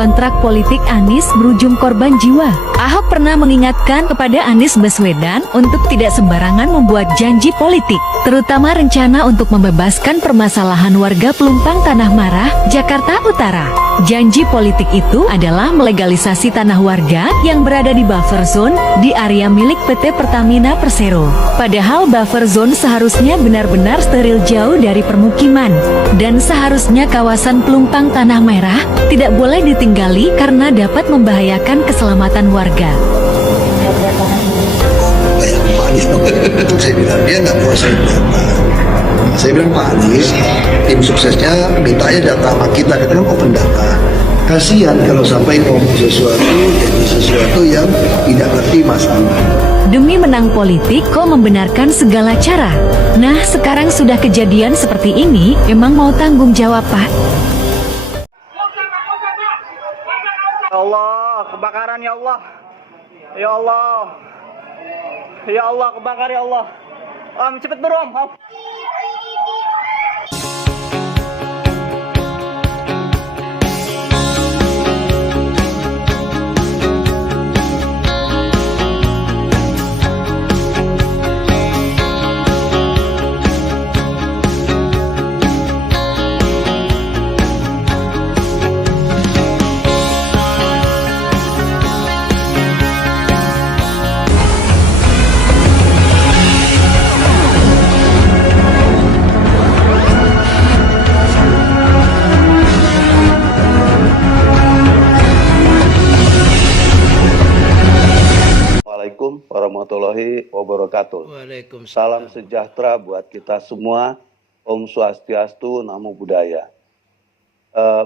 Kontrak politik Anies berujung korban jiwa. Ahok pernah mengingatkan kepada Anies Baswedan untuk tidak sembarangan membuat janji politik, terutama rencana untuk membebaskan permasalahan warga Pelumpang Tanah Marah, Jakarta Utara. Janji politik itu adalah melegalisasi tanah warga yang berada di buffer zone di area milik PT Pertamina Persero. Padahal buffer zone seharusnya benar-benar steril jauh dari permukiman, dan seharusnya kawasan Pelumpang Tanah Merah tidak boleh ditinggali karena dapat membahayakan keselamatan warga. Pak Anies saya bilang dia nggak kuasain data. Saya bilang Pak Anies, tim suksesnya mintanya data sama kita bilang open data. Kasihan kalau sampai ngomong sesuatu jadi sesuatu yang tidak ngerti masalah. Demi menang politik kok membenarkan segala cara. Nah, sekarang sudah kejadian seperti ini, emang mau tanggung jawab, Pak? Ya Allah, kebakaran ya Allah. Ya Allah. Ya Allah, kebakar ya Allah. Om, cepet buru Om. Assalamualaikum warahmatullahi wabarakatuh. Waalaikumsalam. Salam sejahtera buat kita semua. Om Swastiastu, Namo Buddhaya.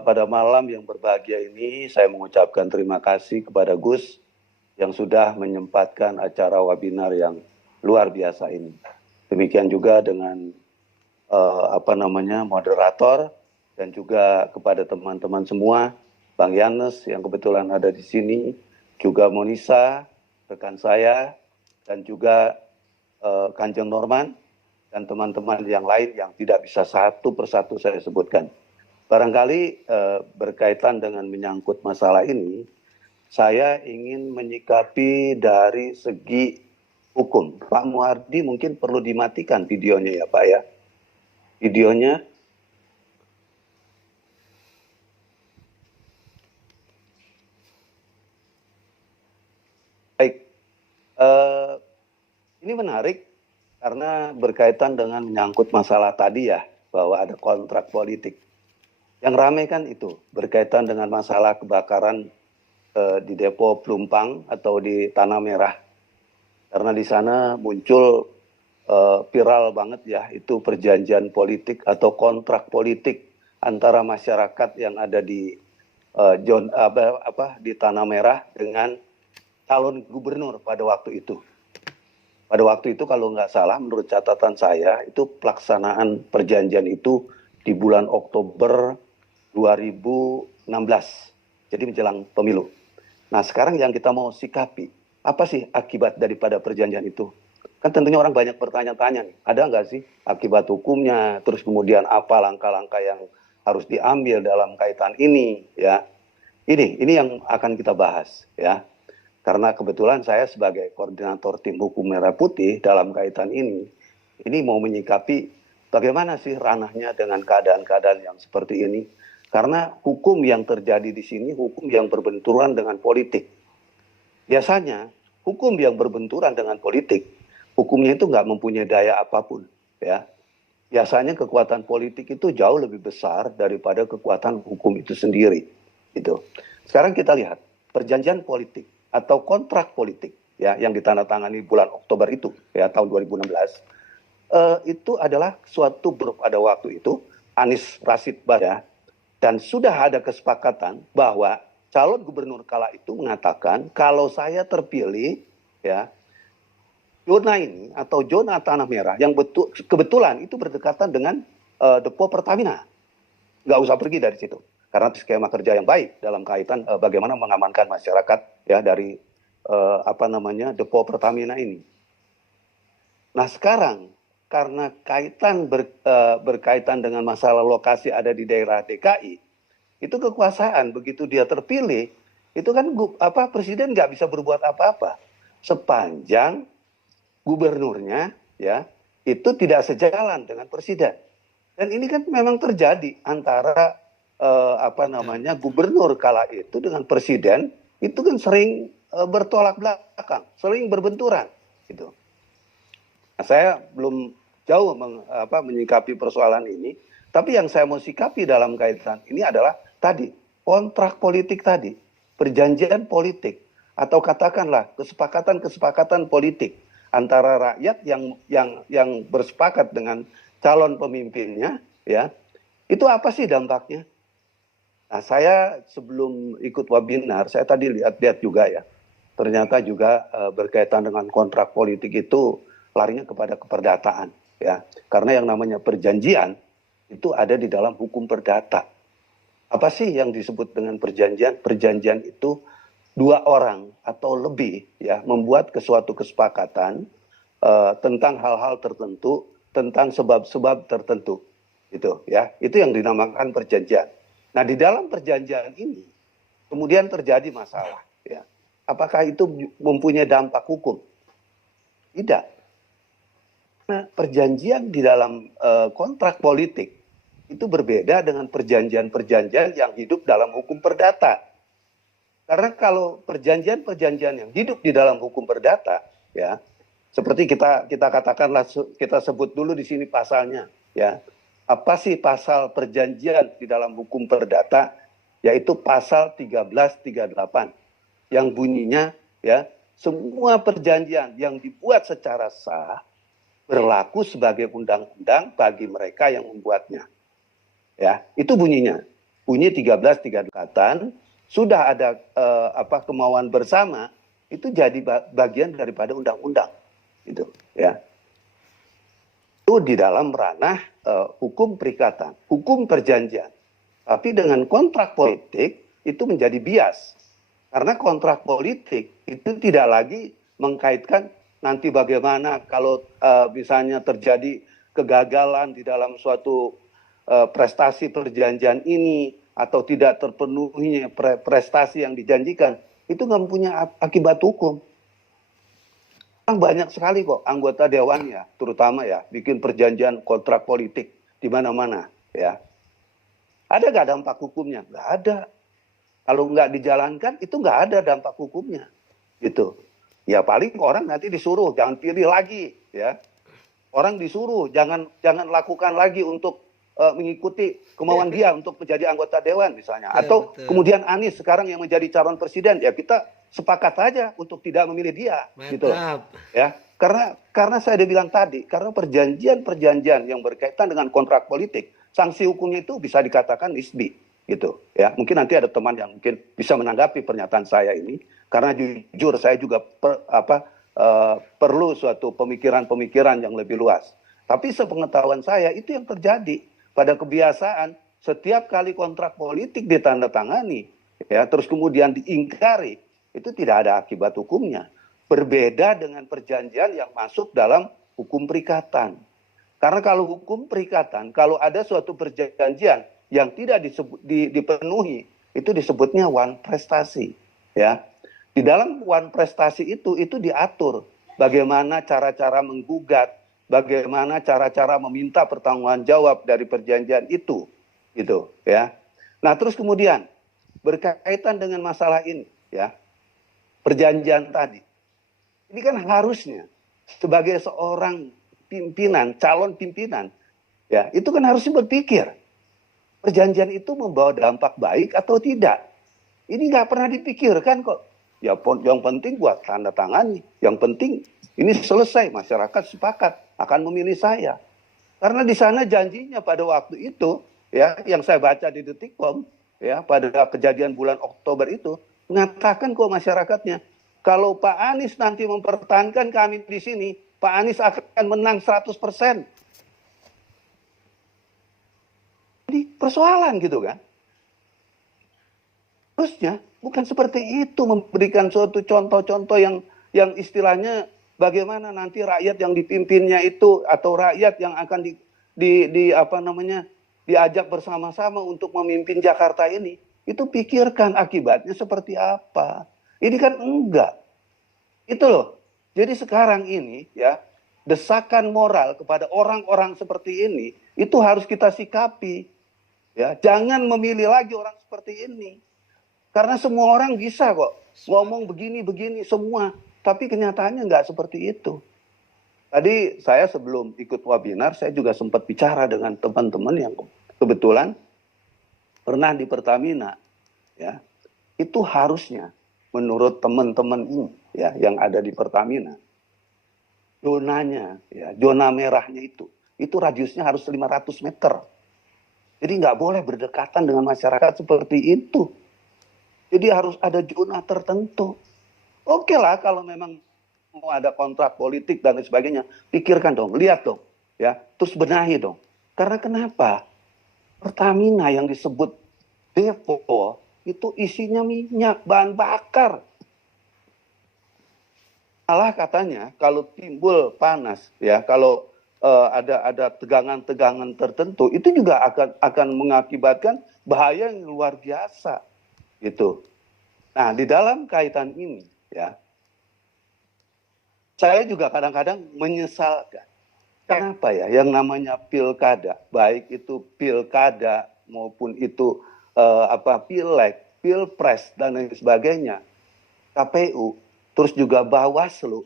Pada malam yang berbahagia ini, saya mengucapkan terima kasih kepada Gus yang sudah menyempatkan acara webinar yang luar biasa ini. Demikian juga dengan moderator dan juga kepada teman-teman semua, Bang Yanes yang kebetulan ada di sini, juga Monisa, rekan saya, dan juga Kanjeng Norman, dan teman-teman yang lain yang tidak bisa satu persatu saya sebutkan. Barangkali berkaitan dengan menyangkut masalah ini, saya ingin menyikapi dari segi hukum. Pak Muhardi mungkin perlu dimatikan videonya ya Pak ya. Videonya. Baik. Ini menarik karena berkaitan dengan menyangkut masalah tadi ya, bahwa ada kontrak politik. Yang ramai kan itu, berkaitan dengan masalah kebakaran di depo Pelumpang atau di Tanah Merah. Karena di sana muncul viral banget ya, itu perjanjian politik atau kontrak politik antara masyarakat yang ada di di Tanah Merah dengan calon gubernur pada waktu itu. Pada waktu itu kalau nggak salah menurut catatan saya itu pelaksanaan perjanjian itu di bulan Oktober 2016. Jadi menjelang pemilu. Nah sekarang yang kita mau sikapi, apa sih akibat daripada perjanjian itu? Kan tentunya orang banyak bertanya-tanya nih, ada nggak sih akibat hukumnya, terus kemudian apa langkah-langkah yang harus diambil dalam kaitan ini ya. Ini yang akan kita bahas ya. Karena kebetulan saya sebagai koordinator tim hukum Merah Putih dalam kaitan ini mau menyikapi bagaimana sih ranahnya dengan keadaan-keadaan yang seperti ini. Karena hukum yang terjadi di sini, hukum yang berbenturan dengan politik. Biasanya, hukum yang berbenturan dengan politik, hukumnya itu nggak mempunyai daya apapun. Ya. Biasanya kekuatan politik itu jauh lebih besar daripada kekuatan hukum itu sendiri. Gitu. Sekarang kita lihat, perjanjian politik atau kontrak politik ya yang ditandatangani bulan Oktober itu ya tahun 2016 itu adalah suatu pada waktu itu Anies Rashid Baswedan dan sudah ada kesepakatan bahwa calon gubernur kala itu mengatakan kalau saya terpilih ya zona ini atau zona Tanah Merah yang kebetulan itu berdekatan dengan depo Pertamina, nggak usah pergi dari situ. Karena skema kerja yang baik dalam kaitan bagaimana mengamankan masyarakat ya dari depo Pertamina ini. Nah sekarang karena berkaitan dengan masalah lokasi ada di daerah DKI, itu kekuasaan. Begitu dia terpilih, itu kan presiden nggak bisa berbuat apa-apa sepanjang gubernurnya ya itu tidak sejalan dengan presiden. Dan ini kan memang terjadi antara gubernur kala itu dengan presiden itu kan sering bertolak belakang, sering berbenturan gitu. Nah, saya belum jauh menyikapi persoalan ini, tapi yang saya mau sikapi dalam kaitan ini adalah tadi kontrak politik tadi, perjanjian politik atau katakanlah kesepakatan politik antara rakyat yang bersepakat dengan calon pemimpinnya, ya itu apa sih dampaknya? Nah, saya sebelum ikut webinar, saya tadi lihat juga ya, ternyata juga berkaitan dengan kontrak politik itu larinya kepada keperdataan, ya, karena yang namanya perjanjian itu ada di dalam hukum perdata. Apa sih yang disebut dengan perjanjian? Perjanjian itu dua orang atau lebih ya membuat suatu kesepakatan tentang hal-hal tertentu, tentang sebab-sebab tertentu, gitu ya. Itu yang dinamakan perjanjian. Nah, di dalam perjanjian ini kemudian terjadi masalah, ya. Apakah itu mempunyai dampak hukum? Tidak. Nah, perjanjian di dalam kontrak politik itu berbeda dengan perjanjian-perjanjian yang hidup dalam hukum perdata. Karena kalau perjanjian-perjanjian yang hidup di dalam hukum perdata, ya, seperti kita katakanlah, kita sebut dulu di sini pasalnya, ya. Apa sih pasal perjanjian di dalam hukum perdata? Yaitu pasal 1338 yang bunyinya, ya, semua perjanjian yang dibuat secara sah berlaku sebagai undang-undang bagi mereka yang membuatnya. Ya, itu bunyinya. Bunyi 1338, sudah ada kemauan bersama, itu jadi bagian daripada undang-undang, gitu ya. Itu di dalam ranah hukum perikatan, hukum perjanjian. Tapi dengan kontrak politik itu menjadi bias, karena kontrak politik itu tidak lagi mengkaitkan nanti bagaimana kalau misalnya terjadi kegagalan di dalam suatu prestasi perjanjian ini, atau tidak terpenuhinya prestasi yang dijanjikan, itu nggak mempunyai akibat hukum. Banyak sekali kok anggota dewan ya, terutama ya, bikin perjanjian kontrak politik di mana-mana ya. Ada nggak dampak hukumnya? Nggak ada. Kalau nggak dijalankan, itu nggak ada dampak hukumnya, gitu. Ya paling orang nanti disuruh jangan pilih lagi, ya. Orang disuruh jangan lakukan lagi untuk mengikuti kemauan dia untuk menjadi anggota dewan misalnya, atau betul. Kemudian Anies sekarang yang menjadi calon presiden, ya kita sepakat saja untuk tidak memilih dia. Mantap. Gitu ya, karena saya udah bilang tadi, karena perjanjian yang berkaitan dengan kontrak politik, sanksi hukumnya itu bisa dikatakan nisbi, gitu ya. Mungkin nanti ada teman yang mungkin bisa menanggapi pernyataan saya ini, karena jujur saya juga perlu suatu pemikiran yang lebih luas. Tapi sepengetahuan saya itu yang terjadi. Pada kebiasaan, setiap kali kontrak politik ditandatangani, ya, terus kemudian diingkari, itu tidak ada akibat hukumnya. Berbeda dengan perjanjian yang masuk dalam hukum perikatan. Karena kalau hukum perikatan, kalau ada suatu perjanjian yang tidak dipenuhi, itu disebutnya wan prestasi. Ya. Di dalam wan prestasi itu diatur bagaimana cara-cara menggugat, bagaimana cara-cara meminta pertanggungjawaban jawab dari perjanjian itu, gitu ya. Nah, terus kemudian berkaitan dengan masalah ini, ya, perjanjian tadi, ini kan harusnya sebagai seorang pimpinan, calon pimpinan, ya, itu kan harusnya berpikir perjanjian itu membawa dampak baik atau tidak. Ini nggak pernah dipikirkan kok. Ya, yang penting buat tanda tangani, yang penting ini selesai, masyarakat sepakat akan memilih saya. Karena di sana janjinya pada waktu itu, ya, yang saya baca di Detikcom, ya, pada kejadian bulan Oktober itu, mengatakan kok masyarakatnya, kalau Pak Anies nanti mempertahankan kami di sini, Pak Anies akan menang 100%. Ini persoalan gitu kan. Terusnya bukan seperti itu, memberikan suatu contoh-contoh yang istilahnya bagaimana nanti rakyat yang dipimpinnya itu, atau rakyat yang akan diajak bersama-sama untuk memimpin Jakarta ini, itu pikirkan akibatnya seperti apa. Ini kan enggak. Itu loh. Jadi sekarang ini ya, desakan moral kepada orang-orang seperti ini itu harus kita sikapi. Ya, jangan memilih lagi orang seperti ini. Karena semua orang bisa kok ngomong begini-begini semua, tapi kenyataannya nggak seperti itu. Tadi saya sebelum ikut webinar, saya juga sempat bicara dengan teman-teman yang kebetulan pernah di Pertamina. Ya, itu harusnya menurut teman-teman ini ya yang ada di Pertamina, zonanya, ya, zona merahnya itu radiusnya harus 500 meter. Jadi nggak boleh berdekatan dengan masyarakat seperti itu. Jadi harus ada zona tertentu. Oke lah kalau memang mau ada kontrak politik dan lain sebagainya, pikirkan dong, lihat dong, ya, terus benahi dong. Karena kenapa? Pertamina yang disebut depo itu isinya minyak, bahan bakar. Malah katanya kalau timbul panas, ya, kalau ada tegangan-tegangan tertentu, itu juga akan mengakibatkan bahaya yang luar biasa. Gitu. Nah, di dalam kaitan ini, ya, saya juga kadang-kadang menyesalkan. Kenapa ya? Yang namanya pilkada, baik itu pilkada maupun itu pileg, pilpres dan lain sebagainya, KPU, terus juga Bawaslu,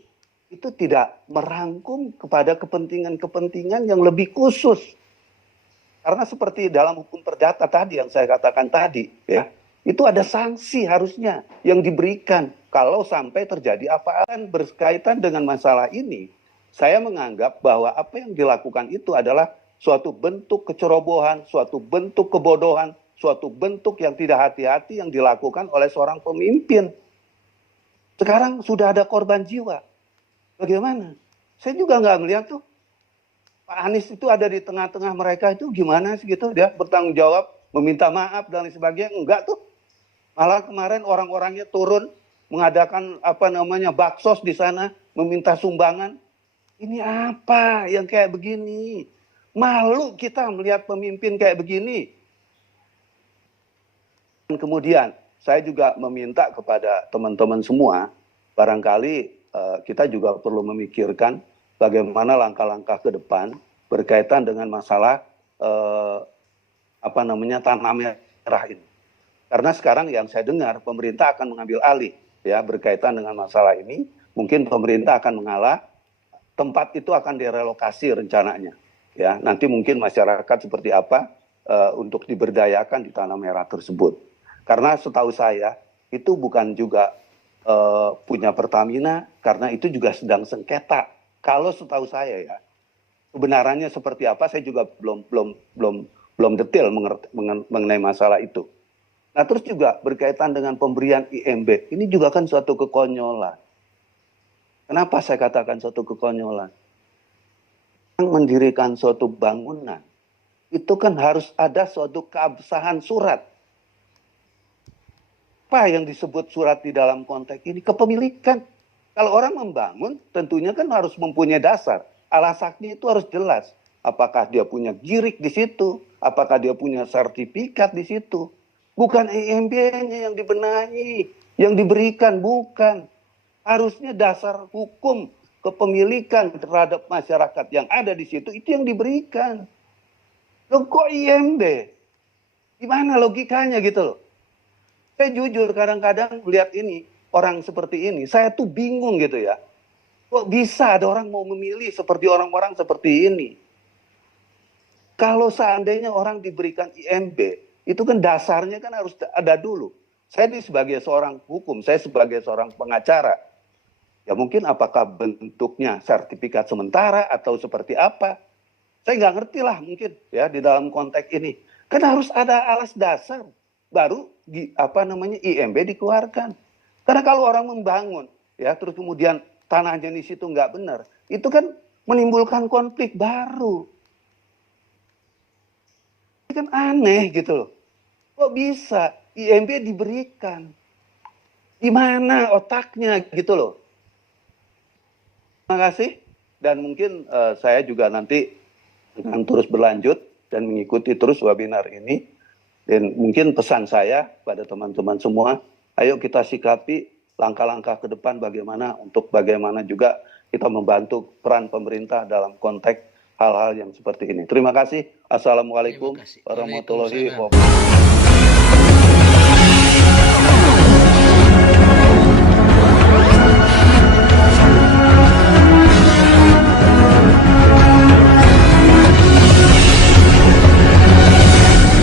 itu tidak merangkum kepada kepentingan-kepentingan yang lebih khusus. Karena seperti dalam hukum perdata tadi yang saya katakan tadi, ya, itu ada sanksi harusnya yang diberikan kalau sampai terjadi apa-apa. Berkaitan dengan masalah ini, saya menganggap bahwa apa yang dilakukan itu adalah suatu bentuk kecerobohan, suatu bentuk kebodohan, suatu bentuk yang tidak hati-hati yang dilakukan oleh seorang pemimpin. Sekarang sudah ada korban jiwa. Bagaimana? Saya juga nggak melihat tuh Pak Anies itu ada di tengah-tengah mereka itu gimana sih gitu, dia bertanggung jawab, meminta maaf dan lain sebagainya. Enggak tuh. Malah kemarin orang-orangnya turun mengadakan baksos di sana, meminta sumbangan. Ini apa yang kayak begini? Malu kita melihat pemimpin kayak begini. Dan kemudian saya juga meminta kepada teman-teman semua, barangkali kita juga perlu memikirkan bagaimana langkah-langkah ke depan berkaitan dengan masalah tanah merah ini. Karena sekarang yang saya dengar pemerintah akan mengambil alih ya berkaitan dengan masalah ini. Mungkin pemerintah akan mengalah, tempat itu akan direlokasi rencananya. Ya, nanti mungkin masyarakat seperti apa untuk diberdayakan di tanah merah tersebut. Karena setahu saya itu bukan juga punya Pertamina, karena itu juga sedang sengketa. Kalau setahu saya ya, kebenarannya seperti apa saya juga belum detail mengenai masalah itu. Nah, terus juga berkaitan dengan pemberian IMB, ini juga kan suatu kekonyolan. Kenapa saya katakan suatu kekonyolan? Mendirikan suatu bangunan, itu kan harus ada suatu keabsahan surat. Apa yang disebut surat di dalam konteks ini? Kepemilikan. Kalau orang membangun, tentunya kan harus mempunyai dasar. Alasannya itu harus jelas. Apakah dia punya girik di situ? Apakah dia punya sertifikat di situ? Bukan IMB-nya yang dibenahi, yang diberikan, bukan. Harusnya dasar hukum kepemilikan terhadap masyarakat yang ada di situ, itu yang diberikan. Loh kok IMB? Gimana logikanya gitu loh? Saya jujur kadang-kadang melihat ini, orang seperti ini, saya tuh bingung gitu ya. Kok bisa ada orang mau memilih seperti orang-orang seperti ini? Kalau seandainya orang diberikan IMB, itu kan dasarnya kan harus ada dulu. Saya ini sebagai seorang hukum, saya sebagai seorang pengacara. Ya mungkin apakah bentuknya sertifikat sementara atau seperti apa. Saya nggak ngerti lah mungkin ya di dalam konteks ini. Kan harus ada alas dasar. Baru IMB dikeluarkan. Karena kalau orang membangun, ya terus kemudian tanahnya di situ nggak benar, itu kan menimbulkan konflik baru. Ini kan aneh gitu loh. Kok bisa IMB diberikan? Gimana otaknya gitu loh. Terima kasih. Dan mungkin saya juga nanti akan terus berlanjut dan mengikuti terus webinar ini. Dan mungkin pesan saya pada teman-teman semua, ayo kita sikapi langkah-langkah ke depan bagaimana juga kita membantu peran pemerintah dalam konteks hal-hal yang seperti ini. Terima kasih. Assalamualaikum Terima kasih. warahmatullahi Waalaikumsalam. wabarakatuh.